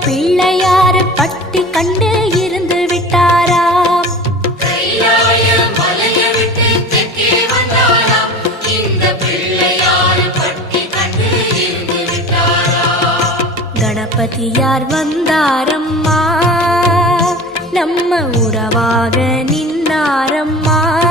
பிள்ளையாறு பட்டி கண்டு இருந்து விட்டாராம் கணபதியார் வந்தாரம்மா நம்ம உறவாக நின்னாரம்மா.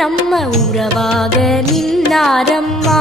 நம்ம உறவாக நின்னாரம்மா.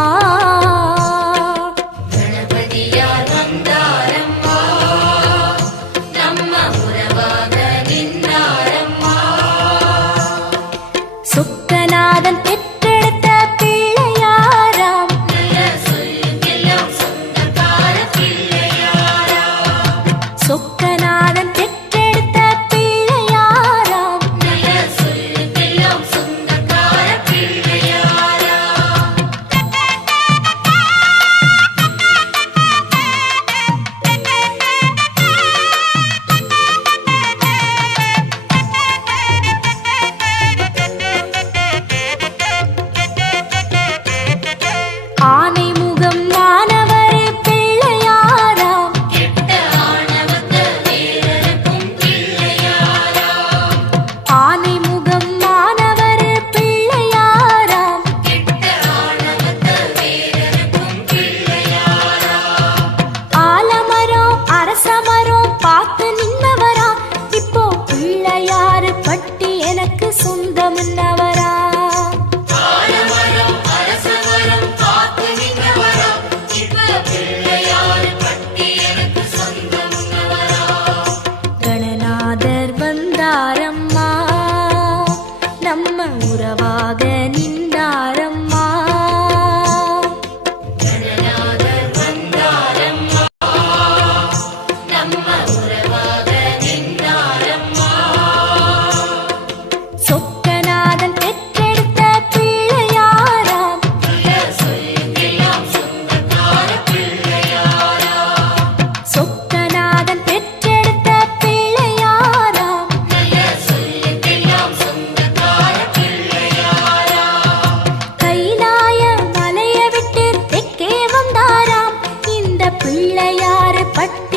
What?